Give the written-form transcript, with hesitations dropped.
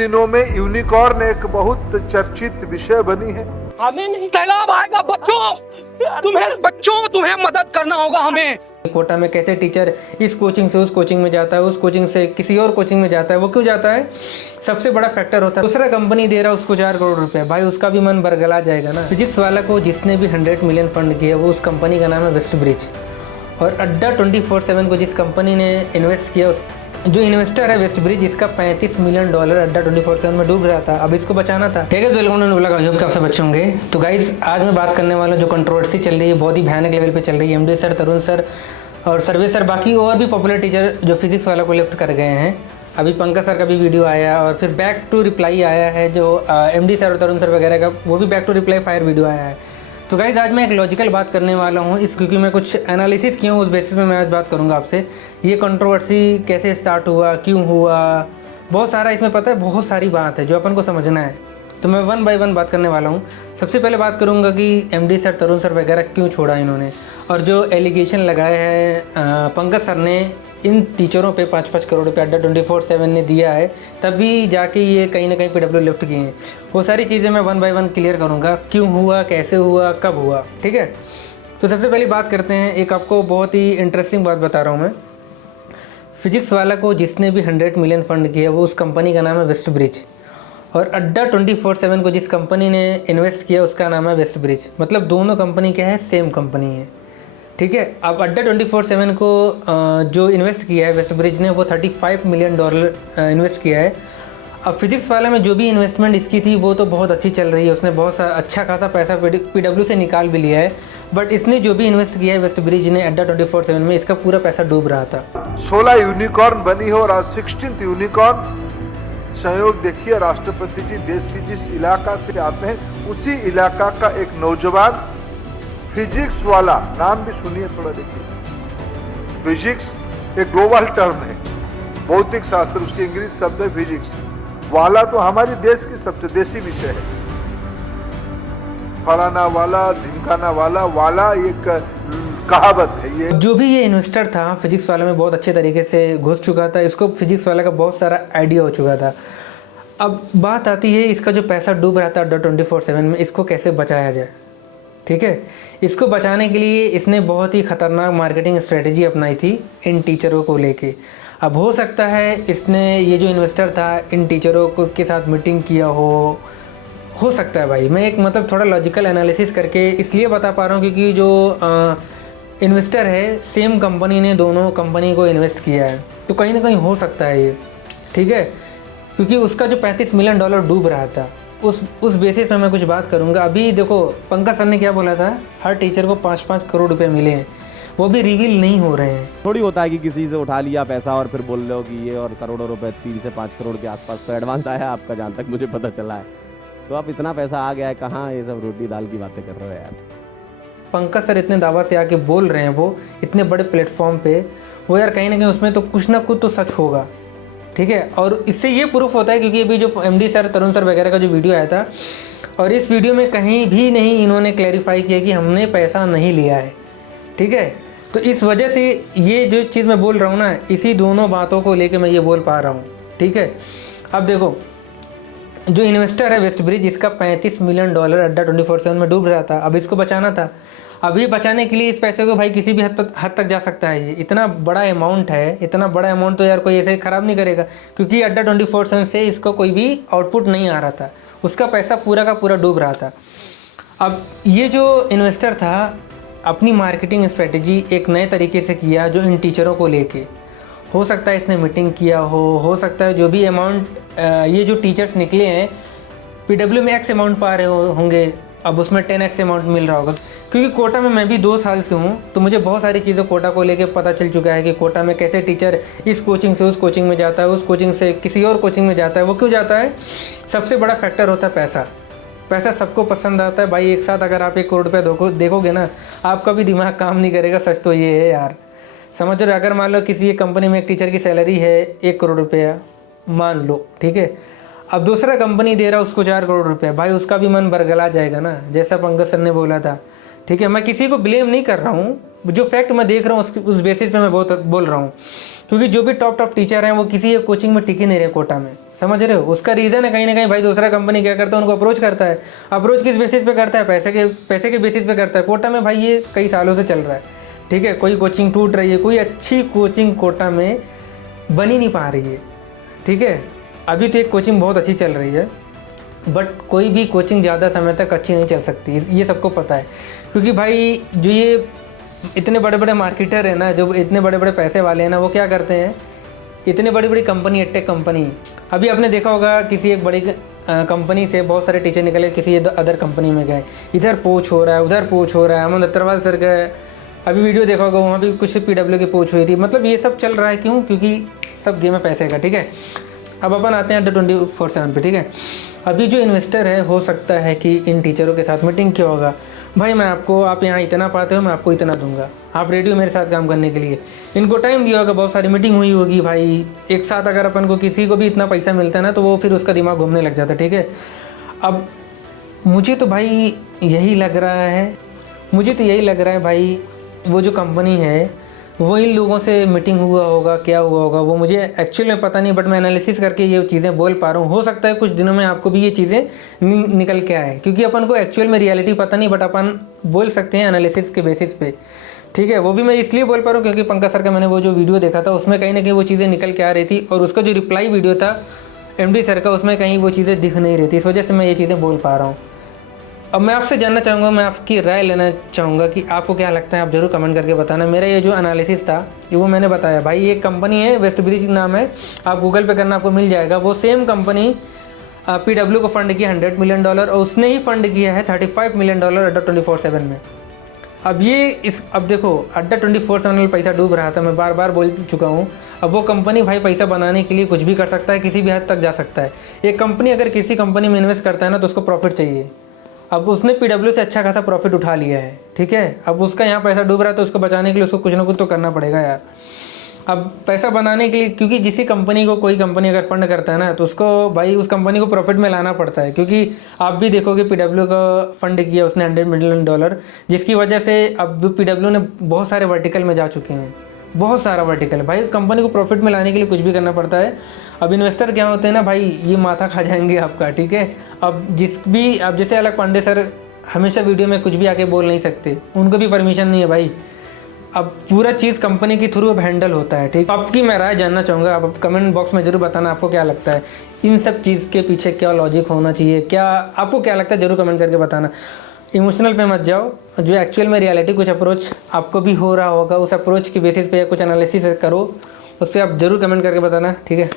दिनों में यूनिकॉर्न एक बहुत चर्चित विषय बनी है। हमें नहीं सैलाब आएगा बच्चों, तुम्हें मदद करना होगा हमें। कोटा में कैसे टीचर इस कोचिंग से उस कोचिंग में जाता है, उस कोचिंग से किसी और कोचिंग में जाता है, वो क्यों जाता है? सबसे बड़ा फैक्टर होता है दूसरा कंपनी दे रहा है उसको 4 करोड़ रुपए, भाई उसका भी मन बरगला जाएगा ना। फिजिक्स वाला को जिसने भी 100 मिलियन फंड किया वो उस कंपनी का नाम है वेस्ट ब्रिज। और अड्डा 24/7 को जिस कंपनी ने इन्वेस्ट किया जो इन्वेस्टर है वेस्ट ब्रिज, इसका $35 मिलियन अड्डा 24/7 में डूब रहा था, अब इसको बचाना था। ठीक है, तो लोगों ने बोला कि आप सब बच्चे होंगे। तो गाइस आज मैं बात करने वाला हूँ जो कंट्रोवर्सी चल रही है, बहुत ही भयानक लेवल पे चल रही है। एमडी सर, तरुण सर और सर्वे सर, बाकी और भी पॉपुलर टीचर जो फिजिक्स वाला को लिफ्ट कर गए हैं। अभी पंकज सर का भी वीडियो आया और फिर बैक टू रिप्लाई आया है जो एमडी सर और तरुण सर वगैरह का, वो भी back to reply fire video आया है। तो गाइज आज मैं एक लॉजिकल बात करने वाला हूँ क्योंकि मैं कुछ एनालिसिस किया हूँ, उस बेसिस पे मैं आज बात करूँगा आपसे। ये कंट्रोवर्सी कैसे स्टार्ट हुआ, क्यों हुआ, बहुत सारा इसमें पता है, बहुत सारी बात है जो अपन को समझना है। तो मैं 1 बाय 1 बात करने वाला हूँ। सबसे पहले बात करूँगा कि एमडी सर, तरुण सर वगैरह क्यों छोड़ा इन्होंने, और जो एलिगेशन लगाए हैं पंकज सर ने इन टीचरों पे 5-5 करोड़ रुपये अड्डा 24/7 ने दिया है, तभी जाके ये कहीं ना कहीं पीडब्ल्यू लिफ्ट किए हैं। वो सारी चीज़ें मैं 1 बाय 1 क्लियर करूँगा, क्यों हुआ, कैसे हुआ, कब हुआ। ठीक है, तो सबसे पहले बात करते हैं। एक आपको बहुत ही इंटरेस्टिंग बात बता रहा हूँ मैं। फिजिक्स वाला को जिसने भी 100 मिलियन फंड किया वो उस कंपनी का नाम है वेस्ट ब्रिज, और अड्डा 24/7 को जिस कंपनी ने इन्वेस्ट किया उसका नाम है वेस्ट ब्रिज। मतलब दोनों कंपनी क्या है, सेम कंपनी है। ठीक है, अब अड्डा 24/7 को जो इन्वेस्ट किया है वेस्ट ब्रिज ने, वो $35 मिलियन इन्वेस्ट किया है। अब फिजिक्स वाला में जो भी इन्वेस्टमेंट इसकी थी वो तो बहुत अच्छी चल रही है, उसने बहुत अच्छा खासा पैसा पीडब्ल्यू से निकाल भी लिया है। बट इसने जो भी इन्वेस्ट किया है वेस्ट ब्रिज ने अड्डा 24/7 में, इसका पूरा पैसा डूब रहा था। 16 यूनिकॉर्न बनी है और आज 16th यूनिकॉर्न। संयोग देखिए, राष्ट्रपति जी देश की जिस इलाका से आते हैं उसी इलाका का एक नौजवान फिजिक्स वाला, नाम भी सुनिए थोड़ा देखिए। फिजिक्स एक ग्लोबल टर्म है, भौतिक शास्त्र, उसकी इंग्लिश शब्द है फिजिक्स। वाला तो हमारे देश की सबसे देसी विषय है। फलाना वाला, ढिमकाना वाला, वाला एक कहावत है। ये जो भी ये इन्वेस्टर था फिजिक्स वाला में बहुत अच्छे तरीके से घुस चुका था, इसको फिजिक्स वाला का बहुत सारा आइडिया हो चुका था। अब बात आती है इसका जो पैसा डूब रहा था अड्डा 24/7 में, इसको कैसे बचाया जाए। ठीक है, इसको बचाने के लिए इसने बहुत ही ख़तरनाक मार्केटिंग स्ट्रेटेजी अपनाई थी इन टीचरों को लेके। अब हो सकता है इसने, ये जो इन्वेस्टर था, इन टीचरों को के साथ मीटिंग किया हो सकता है। भाई मैं एक मतलब थोड़ा लॉजिकल एनालिसिस करके इसलिए बता पा रहा हूँ क्योंकि जो इन्वेस्टर है सेम कंपनी ने दोनों कंपनी को इन्वेस्ट किया है, तो कहीं ना कहीं हो सकता है ये। ठीक है, क्योंकि उसका जो $35 मिलियन डूब रहा था, उस बेसिस पे मैं कुछ बात करूंगा। अभी देखो पंकज सर ने क्या बोला था, हर टीचर को 5-5 करोड़ रुपए मिले हैं, वो भी रिवील नहीं हो रहे हैं। थोड़ी होता है कि किसी से उठा लिया पैसा और फिर बोल रहे हो कि ये और करोड़ों रुपए, 3 से 5 करोड़ के आसपास तो एडवांस आया आपका, जहाँ तक मुझे पता चला है। तो अब इतना पैसा आ गया है, कहाँ ये सब रोटी दाल की बातें कर रहे हो यार। पंकज सर इतने दावा से आके बोल रहे हैं, वो इतने बड़े प्लेटफॉर्म पे, वो यार कहीं ना कहीं उसमें तो कुछ ना कुछ तो सच होगा। ठीक है, और इससे ये प्रूफ होता है क्योंकि अभी जो एमडी सर, तरुण सर वगैरह का जो वीडियो आया था, और इस वीडियो में कहीं भी नहीं इन्होंने क्लैरिफाई किया कि हमने पैसा नहीं लिया है। ठीक है, तो इस वजह से ये जो चीज़ मैं बोल रहा हूँ ना, इसी दोनों बातों को लेके मैं ये बोल पा रहा हूँ। ठीक है, अब देखो जो इन्वेस्टर है वेस्ट ब्रिज, इसका $35 मिलियन अड्डा 24/7 में डूब रहा था, अब इसको बचाना था। अभी बचाने के लिए इस पैसे को भाई किसी भी हद तक जा सकता है। ये इतना बड़ा अमाउंट है, इतना बड़ा अमाउंट तो यार कोई ऐसे ख़राब नहीं करेगा, क्योंकि अड्डा 24/7 से इसको कोई भी आउटपुट नहीं आ रहा था, उसका पैसा पूरा का पूरा डूब रहा था। अब ये जो इन्वेस्टर था अपनी मार्केटिंग स्ट्रेटेजी एक नए तरीके से किया, जो इन टीचरों को लेके, हो सकता है इसने मीटिंग किया हो सकता है जो भी अमाउंट ये जो टीचर्स निकले हैं पीडब्ल्यू में X अमाउंट पा रहे होंगे, अब उसमें 10X अमाउंट मिल रहा होगा। क्योंकि कोटा में मैं भी 2 साल से हूँ, तो मुझे बहुत सारी चीज़ें कोटा को लेके पता चल चुका है कि कोटा में कैसे टीचर इस कोचिंग से उस कोचिंग में जाता है, उस कोचिंग से किसी और कोचिंग में जाता है। वो क्यों जाता है? सबसे बड़ा फैक्टर होता है पैसा। पैसा सबको पसंद आता है भाई। एक साथ अगर आप 1 करोड़ रुपये देखोगे ना, आपका भी दिमाग काम नहीं करेगा। सच तो ये है यार, समझ रहे हो। अगर मान लो किसी एक कंपनी में एक टीचर की सैलरी है 1 करोड़ रुपया, मान लो, ठीक है, अब दूसरा कंपनी दे रहा है उसको 4 करोड़ रुपया, भाई उसका भी मन बरगला जाएगा ना, जैसा पंकज सर ने बोला था। ठीक है, मैं किसी को ब्लेम नहीं कर रहा हूँ, जो फैक्ट मैं देख रहा हूँ उस बेसिस पे मैं बहुत बोल रहा हूँ, क्योंकि जो भी टॉप टीचर हैं वो किसी एक कोचिंग में टिक ही नहीं रहे कोटा में, समझ रहे हो। उसका रीज़न है कहीं ना कहीं भाई दूसरा कंपनी क्या करता है, उनको अप्रोच करता है। अप्रोच किस बेसिस पे करता है, पैसे के बेसिस पे करता है। कोटा में भाई ये कई सालों से चल रहा है, ठीक है। कोई कोचिंग टूट रही है, कोई अच्छी कोचिंग कोटा में बन ही नहीं पा रही है, ठीक है। अभी तो एक कोचिंग बहुत अच्छी चल रही है, बट कोई भी कोचिंग ज़्यादा समय तक अच्छी नहीं चल सकती, ये सबको पता है। क्योंकि भाई जो ये इतने बड़े बड़े मार्केटर हैं ना, जो इतने बड़े बड़े पैसे वाले हैं ना, वो क्या करते हैं, इतनी बड़ी बड़ी कंपनी, टेक कंपनी, अभी आपने देखा होगा किसी एक बड़ी कंपनी से बहुत सारे टीचर निकले, किसी अदर कंपनी में गए, इधर पोच हो रहा है, उधर पोच हो रहा है। अमन दत्तरवाल सर गए, अभी वीडियो देखा होगा, वहाँ भी कुछ PW की पोच हुई थी। मतलब ये सब चल रहा है, क्यों? क्योंकि सब गेम है पैसे का, ठीक है। अब अपन आते हैं 24/7 पे, ठीक है। अभी जो इन्वेस्टर है, हो सकता है कि इन टीचरों के साथ मीटिंग किया होगा, भाई मैं आपको, आप यहाँ इतना पाते हो, मैं आपको इतना दूंगा, आप रेडी हो मेरे साथ काम करने के लिए। इनको टाइम दिया होगा, बहुत सारी मीटिंग हुई होगी भाई। एक साथ अगर अपन को किसी को भी इतना पैसा मिलता है ना, तो वो फिर उसका दिमाग घूमने लग जाता है, ठीक है। अब मुझे तो भाई यही लग रहा है, भाई वो जो कंपनी है वो इन लोगों से मीटिंग हुआ होगा, क्या हुआ होगा वो मुझे एक्चुअल में पता नहीं, बट मैं एनालिसिस करके ये चीज़ें बोल पा रहा हूँ। हो सकता है कुछ दिनों में आपको भी ये चीज़ें निकल के आए, क्योंकि अपन को एक्चुअल में रियलिटी पता नहीं, बट अपन बोल सकते हैं एनालिसिस के बेसिस पे, ठीक है। वो भी मैं इसलिए बोल पा रहा हूँ क्योंकि पंकज सर का मैंने वो जो वीडियो देखा था, उसमें कहीं ना कहीं वो चीज़ें निकल के आ रही थी, और उसका जो रिप्लाई वीडियो था MD सर का, उसमें कहीं वो चीज़ें दिख नहीं रही थी। इस वजह से मैं ये चीज़ें बोल पा रहा हूँ। अब मैं आपसे जानना चाहूँगा, मैं आपकी राय लेना चाहूँगा कि आपको क्या लगता है, आप ज़रूर कमेंट करके बताना। मेरा ये जो एनालिसिस था ये वो मैंने बताया भाई। एक कंपनी है, वेस्ट ब्रिज नाम है, आप गूगल पे करना आपको मिल जाएगा। वो सेम कंपनी PW को फंड किया $100 मिलियन, और उसने ही फंड किया है $35 मिलियन अड्डा 24/7 में। अब देखो, अड्डा 24/7 में पैसा डूब रहा था, मैं बार बार बोल चुका हूँ। अब वो कंपनी भाई पैसा बनाने के लिए कुछ भी कर सकता है, किसी भी हद तक जा सकता है। एक कंपनी अगर किसी कंपनी में इन्वेस्ट करता है ना, तो उसको प्रॉफिट चाहिए। अब उसने PW से अच्छा खासा प्रॉफिट उठा लिया है, ठीक है। अब उसका यहाँ पैसा डूब रहा है, तो उसको बचाने के लिए उसको कुछ ना कुछ तो करना पड़ेगा यार। अब पैसा बनाने के लिए, क्योंकि जिस कंपनी को कोई कंपनी अगर फंड करता है ना, तो उसको भाई उस कंपनी को प्रॉफिट में लाना पड़ता है। क्योंकि आप भी देखोगे PW का फंड किया उसने $100 मिलियन, जिसकी वजह से अब PW ने बहुत सारे वर्टिकल में जा चुके हैं, बहुत सारा वर्टिकल। भाई कंपनी को प्रॉफिट में लाने के लिए कुछ भी करना पड़ता है। अब इन्वेस्टर क्या होते हैं ना भाई, ये माथा खा जाएंगे आपका, ठीक है। अब जैसे अलग पांडे सर हमेशा वीडियो में कुछ भी आके बोल नहीं सकते, उनको भी परमिशन नहीं है भाई। अब पूरा चीज़ कंपनी के थ्रू अब हैंडल होता है, ठीक। आपकी मैं राय जानना चाहूँगा, आप कमेंट बॉक्स में ज़रूर बताना आपको क्या लगता है, इन सब चीज़ के पीछे क्या लॉजिक होना चाहिए, क्या आपको क्या लगता है, ज़रूर कमेंट करके बताना। इमोशनल पे मत जाओ, जो एक्चुअल में रियलिटी कुछ अप्रोच आपको भी हो रहा होगा, उस अप्रोच की बेसिस पे या कुछ एनालिसिस करो, उस पर आप ज़रूर कमेंट करके बताना, ठीक है।